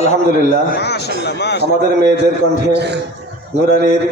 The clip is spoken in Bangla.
আলহামদুলিল্লাহ। আমাদের মেয়েদের কণ্ঠে নুরানির